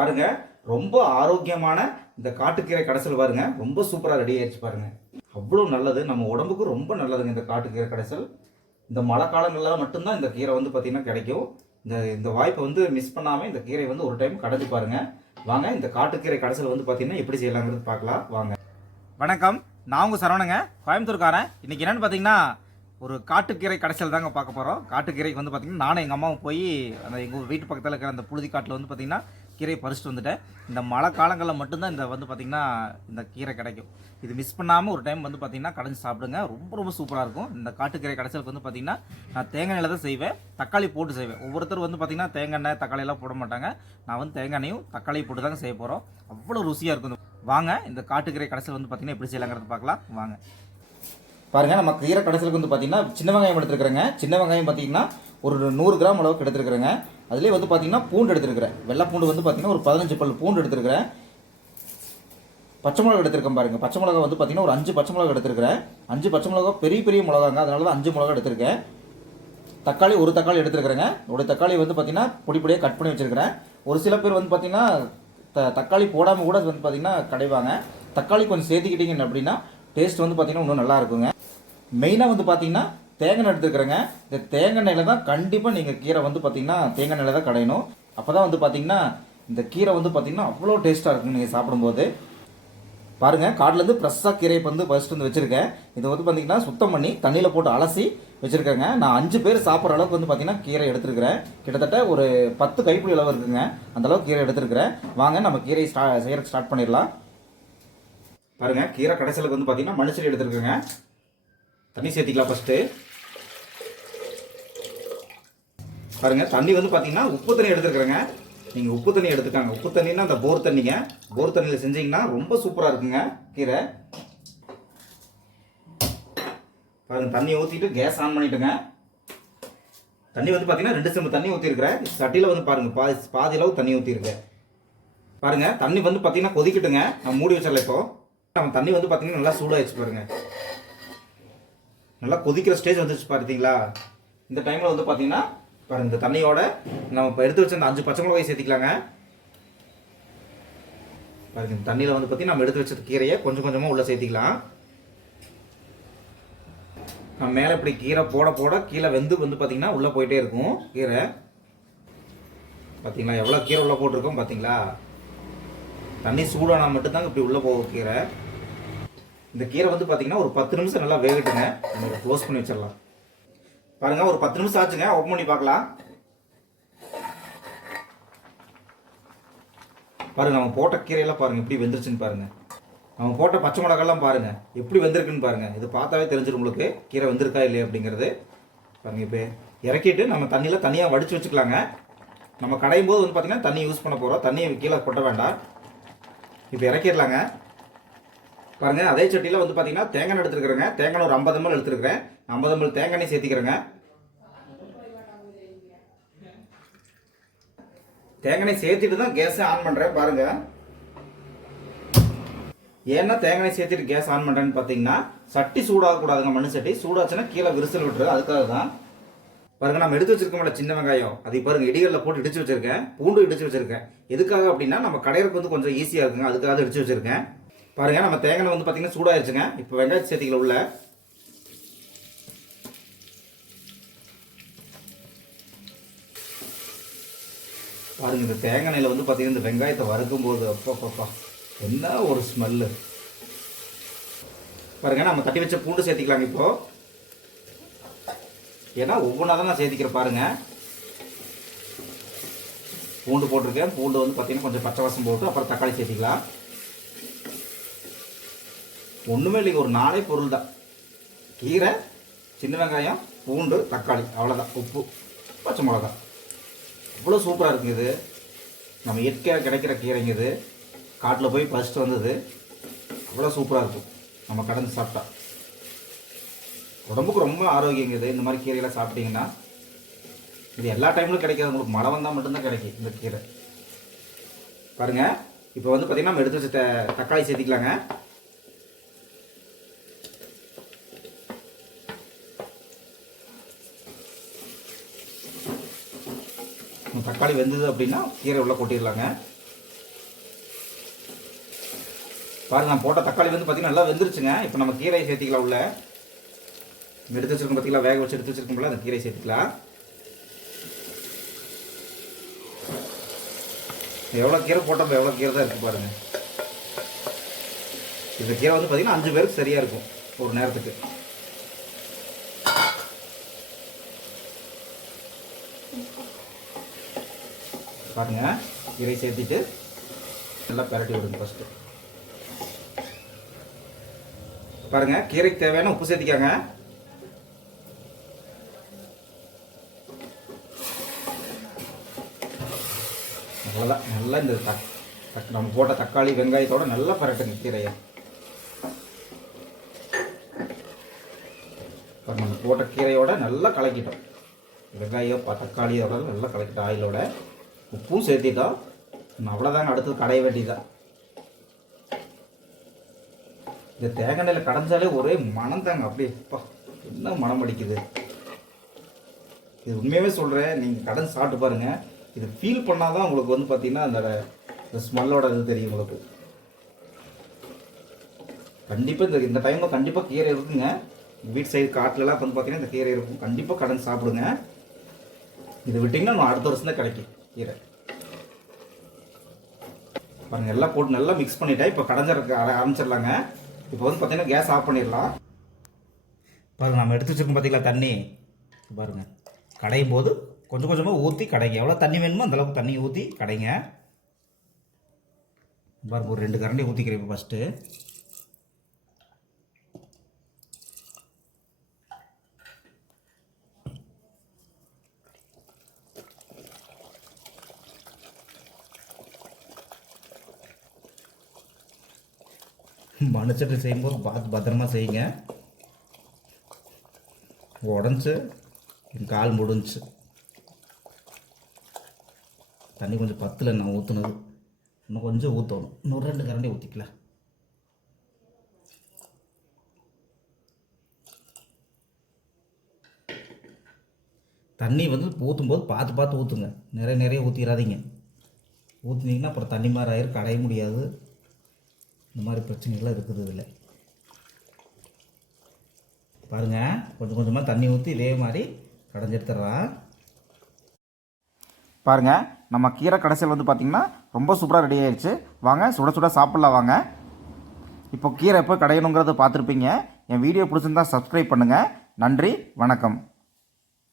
பாருங்க ரொம்ப ஆரோக்கியமான இந்த காட்டுக்கீரை கடைசல் பாருங்க. ரொம்ப சூப்பராக ரெடி ஆயிடுச்சு பாருங்க. அவ்வளோ நல்லது. நம்ம உடம்புக்கு ரொம்ப நல்லதுங்க இந்த காட்டுக்கீரை கடைசல். இந்த மழை காலங்களில் மட்டும்தான் இந்த கீரை வந்து பார்த்தீங்கன்னா கிடைக்கும். இந்த இந்த வாய்ப்பை வந்து மிஸ் பண்ணாமல் இந்த கீரை வந்து ஒரு டைம் கடைஞ்சி பாருங்க. வாங்க இந்த காட்டுக்கீரை கடைசல் வந்து பார்த்தீங்கன்னா எப்படி செய்யலாங்கிறது பார்க்கலாம். வாங்க. வணக்கம். நான் உங்கள் சரவணங்க. கோயம்புத்தூர்காரன். இன்னைக்கு என்னன்னு பார்த்தீங்கன்னா ஒரு காட்டுக்கீரை கடைசல் தாங்க பார்க்க போகிறோம் காட்டுக்கீரைக்கு வந்து பார்த்தீங்கன்னா நானும் எங்கள் அம்மாவும் போய் அந்த எங்கள் வீட்டு பக்கத்தில் இருக்கிற அந்த புழுதி காட்டில் வந்து பார்த்தீங்கன்னா கீரையை பறிச்சுட்டு வந்துட்டேன். இந்த மழை காலங்களில் மட்டும்தான் இந்த வந்து பார்த்திங்கன்னா இந்த கீரை கிடைக்கும். இது மிஸ் பண்ணாமல் ஒரு டைம் வந்து பார்த்திங்கன்னா கடைஞ்சி சாப்பிடுங்க. ரொம்ப ரொம்ப சூப்பராக இருக்கும். இந்த காட்டுக்கீரை கடைசலுக்கு வந்து பார்த்தீங்கன்னா நான் தேங்காய் எண்ணெயில் தான் செய்வேன். தக்காளி போட்டு செய்வேன். ஒவ்வொருத்தர் வந்து பார்த்தீங்கன்னா தேங்காய் எண்ணெய் தக்காளியெல்லாம் போட மாட்டாங்க. நான் வந்து தேங்காய் தக்காளி போட்டு தாங்க செய்ய போகிறோம் அவ்வளோ ருசியாக இருக்கும். வாங்க இந்த காட்டுக்கீரை கடைசல் வந்து பார்த்தீங்கன்னா எப்படி செய்யலாங்கிறது பார்க்கலாம். வாங்க. பாருங்கள் நம்ம கீரை கடைசலுக்கு வந்து பார்த்தீங்கன்னா சின்ன வெங்காயம் எடுத்துருக்குறேங்க. சின்ன வெங்காயம் பார்த்தீங்கன்னா ஒரு நூறு கிராம் அளவுக்கு எடுத்துருக்குறேங்க. அதுலேயே வந்து பார்த்தீங்கன்னா பூண்டு எடுத்துருக்கிறேன். வெள்ளை பூண்டு வந்து பார்த்தீங்கன்னா ஒரு பதினஞ்சு பல் பூண்டு எடுத்துருக்கிறேன். பச்சை மிளகா எடுத்திருக்கேன் பாருங்க. பச்சை மிளகா வந்து பார்த்தீங்கன்னா ஒரு அஞ்சு பச்சை மிளகா எடுத்துருக்கிறேன். அஞ்சு பச்சை மிளகா பெரிய பெரிய மிளகாங்க. அதனால தான் அஞ்சு மிளகா எடுத்திருக்கேன். தக்காளி ஒரு தக்காளி எடுத்துருக்குறேங்க. ஒரு தக்காளி வந்து பார்த்தீங்கன்னா பொடி பொடியாக கட் பண்ணி வச்சுருக்கிறேன். ஒரு சில பேர் வந்து பார்த்தீங்கன்னா த தக்காளி போடாமல் கூட வந்து பார்த்தீங்கன்னா கடைவாங்க. தக்காளி கொஞ்சம் சேர்த்துக்கிட்டீங்க அப்படின்னா டேஸ்ட் வந்து பார்த்தீங்கன்னா இன்னும் நல்லா இருக்குங்க. மெயினாக வந்து பார்த்தீங்கன்னா தேங்காய் எண்ணெய் எடுத்துக்கிறேங்க. இந்த தேங்காய் எண்ணெயில் தான் கண்டிப்பாக நீங்கள் கீரை வந்து பார்த்தீங்கன்னா தேங்காய் எண்ணெயில் தான் கடையணும். அப்போ தான் வந்து பார்த்தீங்கன்னா இந்த கீரை வந்து பார்த்தீங்கன்னா அவ்வளோ டேஸ்ட்டாக இருக்கும் நீங்கள் சாப்பிடும்போது. பாருங்க காட்டிலேருந்து ஃப்ரெஷ்ஷாக கீரையை வந்து ஃபஸ்ட்டு வந்து வச்சுருக்கேன். இதை வந்து பார்த்தீங்கன்னா சுத்தம் பண்ணி தண்ணியில் போட்டு அலசி வச்சுருக்கேங்க. நான் அஞ்சு பேர் சாப்பிட்ற அளவுக்கு வந்து பார்த்தீங்கன்னா கீரை எடுத்துருக்கிறேன். கிட்டத்தட்ட ஒரு பத்து கைப்பிடி அளவு இருக்குங்க. அந்த அளவுக்கு கீரை எடுத்துருக்கிறேன். வாங்க நம்ம கீரையை ஸ்டா செய்கிறக்கு ஸ்டார்ட் பண்ணிடலாம். பாருங்க கீரை கடைசலுக்கு வந்து பார்த்தீங்கன்னா மனுஷரி எடுத்துருக்குங்க. தண்ணி சேர்த்திக்கலாம் ஃபஸ்ட்டு பாருங்க தண்ணி வந்து பார்த்தீங்கன்னா உப்பு தண்ணி எடுத்துருக்குறேங்க. நீங்கள் உப்பு தண்ணி எடுத்துக்காங்க. உப்பு தண்ணின்னா அந்த போர் தண்ணிங்க. போர் தண்ணியில் செஞ்சீங்கன்னா ரொம்ப சூப்பராக இருக்குங்க கீரை. பாருங்க தண்ணி ஊற்றிட்டு கேஸ் ஆன் பண்ணிட்டுங்க. தண்ணி வந்து பார்த்தீங்கன்னா ரெண்டு செம்பு தண்ணி ஊற்றிருக்கிறேன் சட்டியில் வந்து பாருங்கள் பாதி பாதி அளவு தண்ணி ஊற்றிருக்கேன் பாருங்கள் தண்ணி வந்து பார்த்தீங்கன்னா கொதிக்கட்டுங்க. நான் மூடி வச்சிடல இப்போ. நம்ம தண்ணி வந்து பார்த்தீங்கன்னா நல்லா சூடாகிடுச்சு பாருங்க. நல்லா கொதிக்கிற ஸ்டேஜ் வந்துச்சு பார்த்தீங்களா இந்த டைமில் வந்து பார்த்தீங்கன்னா இப்போ இந்த தண்ணியோட நம்ம இப்போ எடுத்து வச்ச அந்த அஞ்சு பச்சை மிளகாய் சேர்த்திக்கலாங்க. பாருங்க இந்த தண்ணியில் வந்து பார்த்தீங்கன்னா நம்ம எடுத்து வச்ச கீரையை கொஞ்சம் கொஞ்சமாக உள்ளே சேர்த்திக்கலாம். நம்ம மேலே இப்படி கீரை போட போட கீழே வெந்து வந்து பார்த்தீங்கன்னா உள்ளே போயிட்டே இருக்கும் கீரை. பார்த்தீங்களா எவ்வளோ கீரை உள்ளே போட்டிருக்கோம் பார்த்தீங்களா தண்ணி சூடானால் மட்டும்தாங்க இப்படி உள்ளே போகும் கீரை. இந்த கீரை வந்து பார்த்தீங்கன்னா ஒரு பத்து நிமிஷம் நல்லா வேகட்டுங்க. நம்ம க்ளோஸ் பண்ணி வச்சிடலாம். பாருங்க ஒரு பத்து நிமிஷம் ஆச்சுங்க. ஓப்பன் பண்ணி பார்க்கலாம். பாருங்க நம்ம போட்ட கீரையெல்லாம் பாருங்க எப்படி வெந்துருச்சுன்னு பாருங்க. நம்ம போட்ட பச்சை மிளகாலாம் பாருங்க எப்படி வெந்திருக்குன்னு பாருங்க. இது பார்த்தாவே தெரிஞ்சிடும் உங்களுக்கு கீரை வெந்திருக்கா இல்லையா அப்படிங்கிறது. பாருங்க இப்போ இறக்கிட்டு நம்ம தண்ணியில் தனியாக வடிச்சு வச்சுக்கலாங்க. நம்ம கடையும் போது வந்து பார்த்தீங்கன்னா தண்ணி யூஸ் பண்ண போகிறோம் தண்ணியை கீழே கொட்ட வேண்டாம். இப்போ இறக்கிடலாங்க. பாருங்க அதே சட்டியில் வந்து பார்த்தீங்கன்னா தேங்காய் எடுத்துருக்குறேங்க தேங்காய் ஒரு ஐம்பது ml எடுத்துருக்கிறேன். ஐம்பது ஐம்பது தேங்காய் எண்ணெய் சேர்த்திக்கிறேங்க. தேங்காய் எண்ணெய் சேர்த்துட்டு தான் கேஸை ஆன் பண்ணுறேன் பாருங்க. ஏன்னா தேங்காய் எண்ணெய் சேர்த்துட்டு கேஸ் ஆன் பண்ணுறேன்னு பார்த்தீங்கன்னா சட்டி சூடாகக்கூடாதுங்க மண் சட்டி. சூடாச்சுன்னா கீழே விரிசல் விட்டுரு அதுக்காக தான். பாருங்க நம்ம எடுத்து வச்சிருக்கோம்ல சின்ன வெங்காயம். அதை பாருங்க இடிகளில் போட்டு இடிச்சு வச்சிருக்கேன். பூண்டு இடிச்சு வச்சிருக்கேன். எதுக்காக அப்படின்னா நம்ம கடையிறக்கு வந்து கொஞ்சம் ஈஸியாக இருக்குங்க அதுக்காக இடிச்சு வச்சிருக்கேன். பாருங்க நம்ம தேங்காய் வந்து பார்த்தீங்கன்னா சூடாயிருச்சுங்க. இப்போ வெங்காயம் சேர்த்திக்கல உள்ள. பாருங்க இந்த தேங்காய் எண்ணெயில் வந்து பார்த்தீங்கன்னா இந்த வெங்காயத்தை வறுக்கும் போது அப்பப்பப்பா என்ன ஒரு ஸ்மெல்லு பாருங்க நம்ம தட்டி வச்ச பூண்டு சேர்த்திக்கலாங்க இப்போ. ஏன்னா ஒவ்வொன்றா தான் நான் சேர்த்திக்கிறேன் பாருங்க. பூண்டு போட்டிருக்கேன். பூண்டு வந்து பார்த்தீங்கன்னா கொஞ்சம் பச்சை வாசம் போட்டு அப்புறம் தக்காளி சேர்த்திக்கலாம். ஒன்றுமே இல்லைங்க ஒரு நாளே பொருள் தான். கீரை சின்ன வெங்காயம் பூண்டு தக்காளி அவ்வளோதான் உப்பு பச்சை மிளகா இவ்வளோ சூப்பராக இருக்குது இது. நம்ம இயற்கையாக கிடைக்கிற கீரைங்க இது. காட்டில் போய் ஃபஸ்ட்டு வந்தது. அவ்வளோ சூப்பராக இருக்கும். நம்ம கடந்து சாப்பிட்டா. உடம்புக்கு ரொம்ப ஆரோக்கியங்க இது. இந்த மாதிரி கீரையெல்லாம் சாப்பிட்டீங்கன்னா இது எல்லா டைம்லையும் கிடைக்காது. உங்களுக்கு மழை வந்தால் மட்டும்தான் கிடைக்கும் இந்த கீரை. பாருங்க. இப்போ வந்து பார்த்திங்கன்னா நம்ம எடுத்து வச்ச தக்காளி சேர்த்திக்கலாங்க. தக்காளி வெந்தது அப்படின்னா கீரை உள்ளே கொட்டிடலாங்க. பாருங்க நான் போட்ட தக்காளி வந்து பார்த்தீங்கன்னா நல்லா வெந்துருச்சுங்க. இப்போ நம்ம கீரையை சேர்த்திக்கலாம் உள்ள. எடுத்து வச்சிருக்கோம் பார்த்தீங்களா வேக வச்சு எடுத்து வச்சிருக்கோம்ல அந்த கீரை சேர்த்துக்கலாம். எவ்வளோ கீரை போட்டோம் எவ்வளோ கீரை தான் இருக்குது பாருங்கள் இந்த கீரை வந்து பார்த்திங்கன்னா அஞ்சு பேருக்கு சரியாக இருக்கும் ஒரு நேரத்துக்கு. பாருங்க. கீரை சேர்த்துட்டு நல்லா பரட்டி விடுங்க ஃபஸ்ட்டு பாருங்க கீரைக்கு தேவையான உப்பு சேர்த்திக்காங்க. அவ்வளோதான் நல்லா இந்த தக் தக் நம்ம போட்ட தக்காளி வெங்காயத்தோட நல்லா பரட்டுங்க கீரையை. பாருங்க நம்ம போட்ட கீரையோட நல்லா கலக்கிட்டோம். வெங்காயம் ப- தக்காளி அதோட நல்லா கலக்கிட்டோம் ஆயிலோட உப்பும் சேர்த்திட்டோம் அவ்வளோதாங்க அடுத்தது கடைய வேண்டியதான் இந்த தேங்காய் எண்ணெயில் கடைஞ்சாலே ஒரே மனம் தாங்க. அப்படியே அப்பா என்ன மனம் அடிக்குது? இது உண்மையாகவே சொல்கிறேன் நீங்கள் கடன் சாப்பிட்டு பாருங்கள் இது ஃபீல் பண்ணால் தான் உங்களுக்கு வந்து பார்த்தீங்கன்னா அந்த இந்த ஸ்மெல்லோட இது தெரியும் உங்களுக்கு. கண்டிப்பாக இந்த இந்த டைமில் கண்டிப்பாக கீரை இருக்குங்க. வீட்டு சைடு காட்டிலலாம் வந்து பார்த்தீங்கன்னா இந்த கீரை இருக்கும். கண்டிப்பாக கடன் சாப்பிடுங்க. இது விட்டிங்கன்னா நான் அடுத்த வருஷம் தான் கிடைக்கும். கீரை. பாருங்கள் எல்லாம் போட்டு நல்லா மிக்ஸ் பண்ணிட்டேன் இப்போ கடைஞ்சிருக்க ஆரம்பிச்சிடலாங்க. இப்போ வந்து பார்த்தீங்கன்னா கேஸ் ஆஃப் பண்ணிடலாம். பாருங்கள் நம்ம எடுத்து வச்சிருக்கோம் பார்த்தீங்களா தண்ணி? பாருங்கள் கடையும் போது கொஞ்சம் கொஞ்சமாக ஊற்றி கடைங்க. எவ்வளோ தண்ணி வேணுமோ அந்தளவுக்கு தண்ணி ஊற்றி கடைங்க. பாருங்க ஒரு ரெண்டு கரண்டி ஊற்றிக்கிறேன் இப்போ ஃபஸ்ட்டு மனுச்சட்டு செய்யும்போது பார்த்து பத்திரமா செய்யுங்க. உடஞ்சி என் கால் முடிஞ்சு தண்ணி கொஞ்சம் பத்தில் நான் ஊற்றுனது இன்னும் கொஞ்சம் ஊற்றணும் இன்னும் ரெண்டு கரண்டி ஊற்றிக்கலாம் தண்ணி வந்து ஊற்றும்போது பார்த்து பார்த்து ஊற்றுங்க நிறைய நிறைய ஊற்றிடாதீங்க ஊற்றுனீங்கன்னா அப்புறம் தண்ணி மாதிரி ஆயிரும். கடைய முடியாது. இந்த மாதிரி பிரச்சனைகள்லாம் இருக்கிறது இதில் பாருங்கள் கொஞ்சம் கொஞ்சமாக தண்ணி ஊற்றி இதே மாதிரி கடைஞ்செடுத்துட்றான் பாருங்க நம்ம கீரை கடைசியில் வந்து பார்த்திங்கன்னா ரொம்ப சூப்பராக ரெடி ஆயிடுச்சு வாங்க சுட சுட சாப்பிட்லாம் வாங்க. இப்போ கீரை எப்போ கடையணுங்கிறத பார்த்துருப்பீங்க. என் வீடியோ பிடிச்சிருந்தா சப்ஸ்கிரைப் பண்ணுங்கள் நன்றி வணக்கம்.